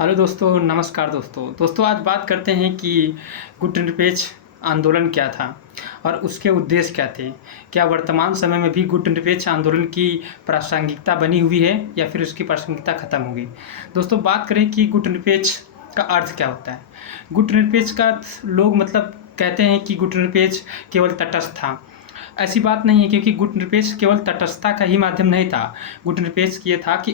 Hello दोस्तों, नमस्कार दोस्तों आज बात करते हैं कि गुटनिरपेक्ष आंदोलन क्या था और उसके उद्देश्य क्या थे। क्या वर्तमान समय में भी गुटनिरपेक्ष आंदोलन की प्रासंगिकता बनी हुई है या फिर उसकी प्रासंगिकता खत्म हो गई। दोस्तों बात करें कि गुटनिरपेक्ष का अर्थ क्या होता है। गुटनिरपेक्ष का अर्थ लोग कहते हैं कि गुटनिरपेक्ष केवल तटस्थ था। ऐसी बात नहीं है, क्योंकि गुटनिरपेक्ष केवल तटस्थता का ही माध्यम नहीं था। गुटनिरपेक्ष ये था कि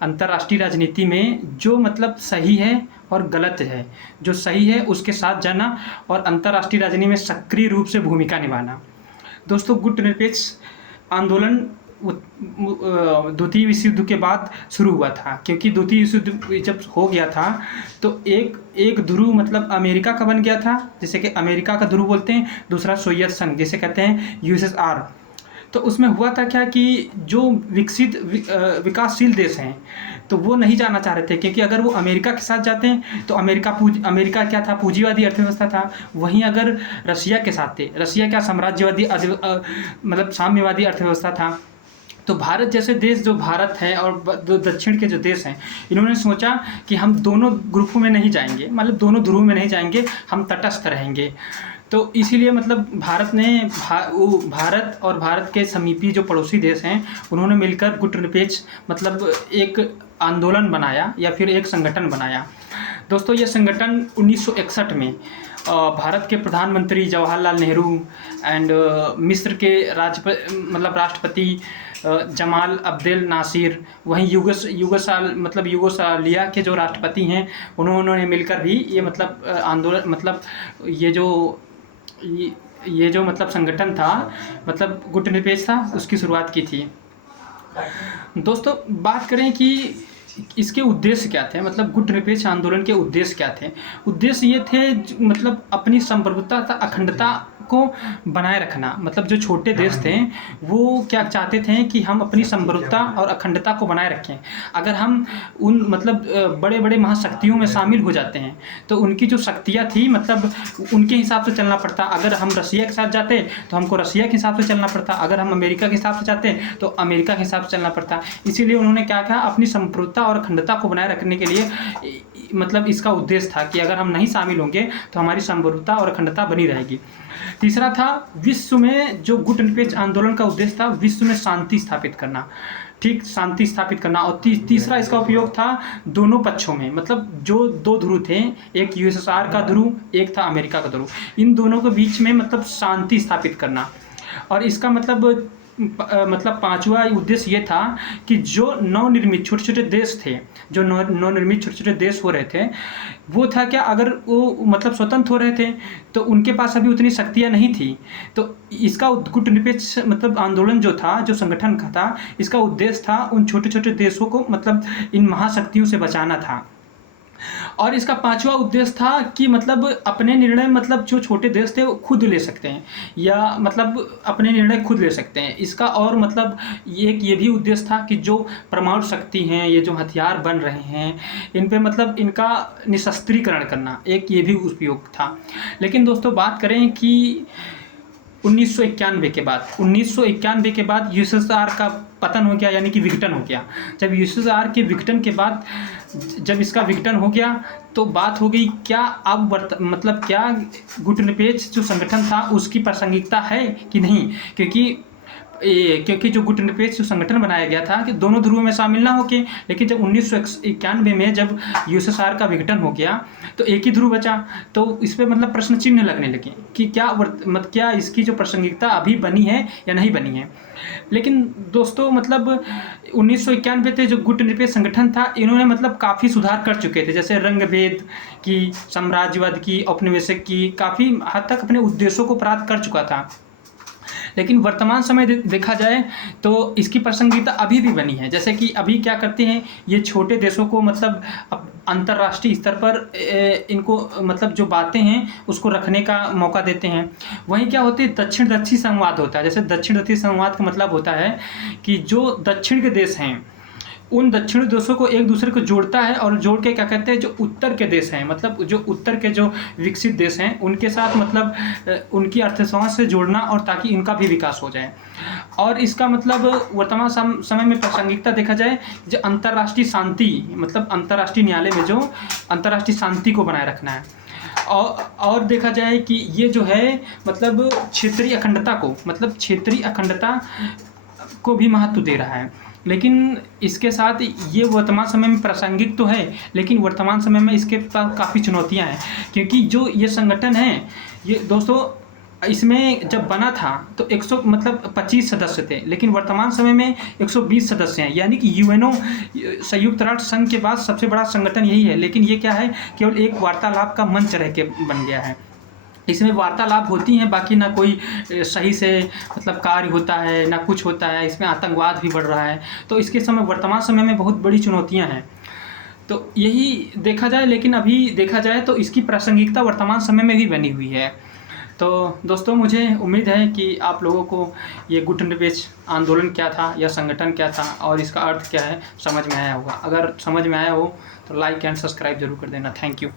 अंतर्राष्ट्रीय राजनीति में जो सही है और गलत है, जो सही है उसके साथ जाना और अंतर्राष्ट्रीय राजनीति में सक्रिय रूप से भूमिका निभाना। दोस्तों गुटनिरपेक्ष आंदोलन द्वितीय विश्व युद्ध के बाद शुरू हुआ था, क्योंकि द्वितीय विश्व युद्ध जब हो गया था तो एक ध्रुव अमेरिका का बन गया था, जैसे कि अमेरिका का ध्रुव बोलते हैं, दूसरा सोवियत संघ जिसे कहते हैं यूएसएसआर। तो उसमें हुआ था क्या कि जो विकासशील देश हैं तो वो नहीं जाना चाह रहे थे, क्योंकि अगर वो अमेरिका के साथ जाते हैं तो अमेरिका क्या था, पूंजीवादी अर्थव्यवस्था था। वहीं अगर रशिया के साथ थे, रशिया क्या साम्राज्यवादी साम्यवादी अर्थव्यवस्था था। तो भारत जैसे देश, जो भारत है और दक्षिण के जो देश हैं, इन्होंने सोचा कि हम दोनों ग्रुपों में नहीं जाएंगे, दोनों ध्रुव में नहीं जाएंगे, हम तटस्थ रहेंगे। तो इसीलिए भारत और भारत के समीपी जो पड़ोसी देश हैं उन्होंने मिलकर गुटनिरपेक्ष एक आंदोलन बनाया या फिर एक संगठन बनाया। दोस्तों ये संगठन 1961 में भारत के प्रधानमंत्री जवाहरलाल नेहरू एंड मिस्र के राष्ट्रपति जमाल अब्देल नासिर, वहीं यूगोस्लाविया के जो राष्ट्रपति हैं उन्होंने मिलकर भी ये आंदोलन ये जो संगठन था, गुटनिरपेक्ष था, उसकी शुरुआत की थी। दोस्तों बात करें कि इसके उद्देश्य क्या थे, गुटनिरपेक्ष आंदोलन के उद्देश्य क्या थे। उद्देश्य ये थे अपनी संप्रभुता तथा अखंडता को बनाए रखना। जो छोटे देश थे वो क्या चाहते थे कि हम अपनी संप्रभुता और अखंडता को बनाए रखें। अगर हम उन बड़े बड़े महाशक्तियों में शामिल हो जाते हैं तो उनकी जो शक्तियाँ थी उनके हिसाब से चलना पड़ता। अगर हम रसिया के साथ जाते तो हमको रसिया के हिसाब से चलना पड़ता, अगर हम अमेरिका के हिसाब से जाते तो अमेरिका के हिसाब से चलना पड़ता। इसीलिए उन्होंने क्या कहा, अपनी संप्रभुता और अखंडता को बनाए रखने के लिए इसका उद्देश्य था कि अगर हम नहीं शामिल होंगे तो हमारी संप्रभुता और अखंडता बनी रहेगी। तीसरा था, विश्व में जो गुटनिरपेक्ष आंदोलन का उद्देश्य था, विश्व में शांति स्थापित करना, शांति स्थापित करना। और तीसरा इसका उपयोग था दोनों पक्षों में, जो दो ध्रुव थे, एक यूएसएसआर का ध्रुव, एक था अमेरिका का ध्रुव, इन दोनों के बीच में शांति स्थापित करना। और इसका पांचवा उद्देश्य ये था कि जो नवनिर्मित छोटे छोटे देश थे, जो नवनिर्मित छोटे छोटे देश हो रहे थे, वो था क्या, अगर वो स्वतंत्र हो रहे थे तो उनके पास अभी उतनी शक्तियाँ नहीं थी। तो इसका गुटनिरपेक्ष आंदोलन जो था, जो संगठन का था, इसका उद्देश्य था उन छोटे छोटे देशों को इन महाशक्तियों से बचाना था। और इसका पांचवा उद्देश्य था कि अपने निर्णय जो छोटे देश थे वो खुद ले सकते हैं, या अपने निर्णय खुद ले सकते हैं। इसका और ये भी उद्देश्य था कि जो परमाणु शक्ति हैं, ये जो हथियार बन रहे हैं, इन पे इनका निशस्त्रीकरण करना, एक ये भी उपयोग था। लेकिन दोस्तों बात करें कि 1991 के बाद यूएसएसआर का पतन हो गया, यानी कि विघटन हो गया। जब यूएसएसआर के विघटन के बाद, जब इसका विघटन हो गया तो बात हो गई क्या अब क्या गुटनिरपेक्ष जो संगठन था उसकी प्रासंगिकता है कि नहीं। क्योंकि जो गुटनिरपेक्ष संगठन बनाया गया था कि दोनों ध्रुवों में शामिल ना होके, लेकिन जब 1991 में जब यूएसएसआर का विघटन हो गया तो एक ही ध्रुव बचा। तो इस पर प्रश्न चिन्ह लगने लगे कि क्या इसकी जो प्रासंगिकता अभी बनी है या नहीं बनी है। लेकिन दोस्तों 1991 से जो गुटनिरपेक्ष संगठन था, इन्होंने काफ़ी सुधार कर चुके थे, जैसे रंग भेद की, साम्राज्यवाद की, औपनिवेशिक की, काफ़ी हद तक अपने उद्देश्यों को प्राप्त कर चुका था। लेकिन वर्तमान समय देखा जाए तो इसकी प्रासंगिकता अभी भी बनी है। जैसे कि अभी क्या करते हैं, ये छोटे देशों को अंतर्राष्ट्रीय स्तर पर इनको जो बातें हैं उसको रखने का मौका देते हैं। वहीं क्या होते हैं, दक्षिण दक्षिण संवाद होता है। जैसे दक्षिण दक्षिण संवाद का मतलब होता है कि जो दक्षिण के देश हैं उन दक्षिणी देशों को एक दूसरे को जोड़ता है और जोड़ के क्या कहते हैं, जो उत्तर के देश हैं, मतलब जो उत्तर के जो विकसित देश हैं उनके साथ मतलब उनकी अर्थव्यवस्था से जोड़ना, और ताकि इनका भी विकास हो जाए। और इसका मतलब वर्तमान समय में प्रासंगिकता देखा जाए, जो अंतर्राष्ट्रीय शांति, मतलब अंतर्राष्ट्रीय न्यायालय में जो अंतर्राष्ट्रीय शांति को बनाए रखना है। और देखा जाए कि ये जो है मतलब क्षेत्रीय अखंडता को, मतलब क्षेत्रीय अखंडता को भी महत्व दे रहा है। लेकिन इसके साथ ये वर्तमान समय में प्रासंगिक तो है, लेकिन वर्तमान समय में इसके पास काफ़ी चुनौतियां हैं, क्योंकि जो ये संगठन है, ये दोस्तों इसमें जब बना था तो 100 मतलब 25 सदस्य थे, लेकिन वर्तमान समय में 120 सदस्य हैं, यानी कि यूएनओ संयुक्त राष्ट्र संघ के बाद सबसे बड़ा संगठन यही है। लेकिन ये क्या है, केवल एक वार्तालाप का मंच रह के बन गया है। इसमें वार्तालाप होती हैं, बाकी ना कोई सही से मतलब कार्य होता है, ना कुछ होता है। इसमें आतंकवाद भी बढ़ रहा है, तो इसके समय वर्तमान समय में बहुत बड़ी चुनौतियां हैं। तो यही देखा जाए, लेकिन अभी देखा जाए तो इसकी प्रासंगिकता वर्तमान समय में भी बनी हुई है। तो दोस्तों, मुझे उम्मीद है कि आप लोगों को ये गुटनिरपेक्ष आंदोलन क्या था, या संगठन क्या था, और इसका अर्थ क्या है, समझ में आया होगा। अगर समझ में आया हो तो लाइक एंड सब्सक्राइब जरूर कर देना। Thank you.